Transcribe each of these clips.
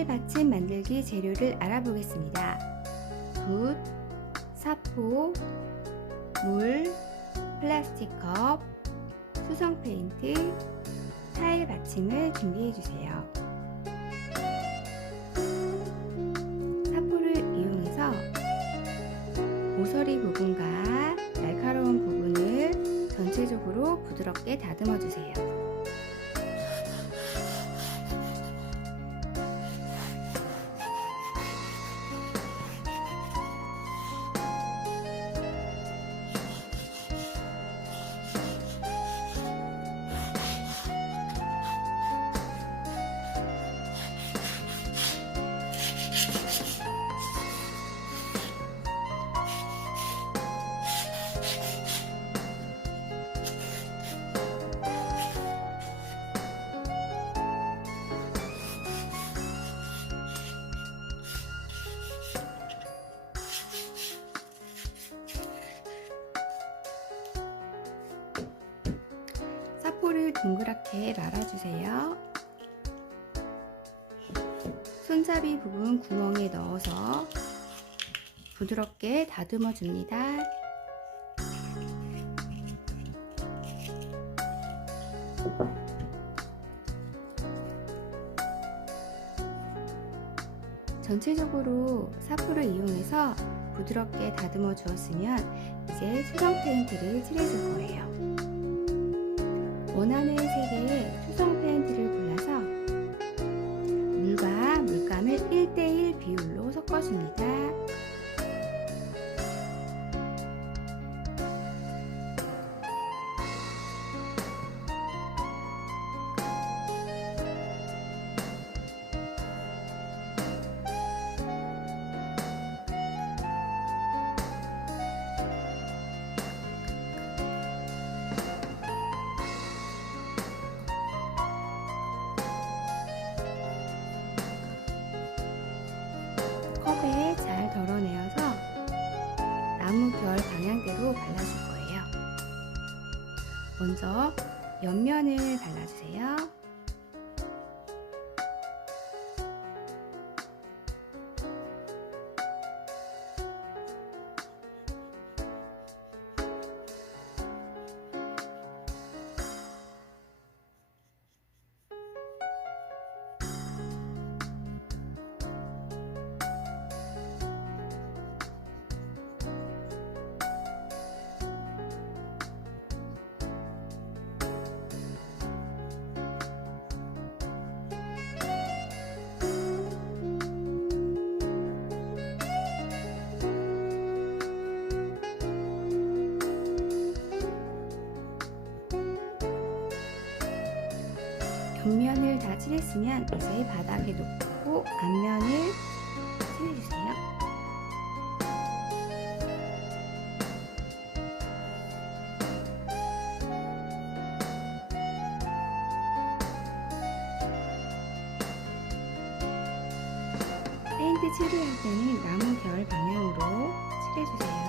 타일 받침 만들기 재료를 알아보겠습니다. 붓, 사포, 물, 플라스틱 컵, 수성 페인트, 타일 받침을 준비해주세요. 사포를 이용해서 모서리 부분과 날카로운 부분을 전체적으로 부드럽게 다듬어주세요. 사포를 동그랗게 말아주세요. 손잡이 부분 구멍에 넣어서 부드럽게 다듬어 줍니다. 전체적으로 사포를 이용해서 부드럽게 다듬어 주었으면 이제 수성 페인트를 칠해줄 거예요. 원하는 색의 수성 페인트를 골라서 물과 물감을 1:1 비율로 섞어줍니다. 컵에 잘 덜어내어서 나무 결 방향대로 발라줄 거예요. 먼저 옆면을 발라주세요. 옆면을 다 칠했으면 이제 바닥에 놓고 앞면을 칠해주세요. 페인트 칠을 할 때는 나무 결 방향으로 칠해주세요.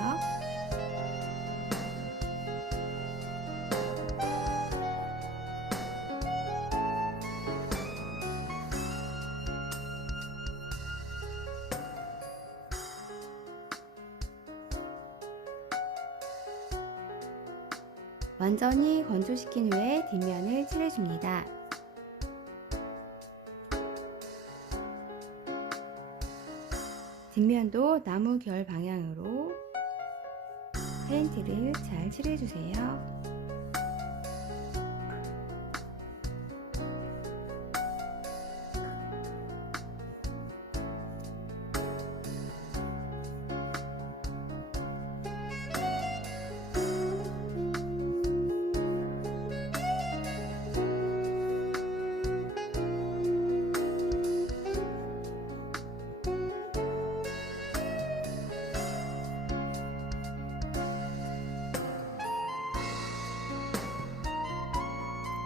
완전히 건조시킨 후에 뒷면을 칠해줍니다. 뒷면도 나무 결 방향으로 페인트를 잘 칠해주세요.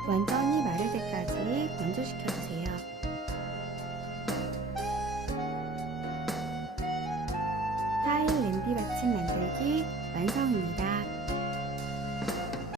완전히 마를 때까지 건조시켜주세요. 타일 램프 받침 만들기 완성입니다.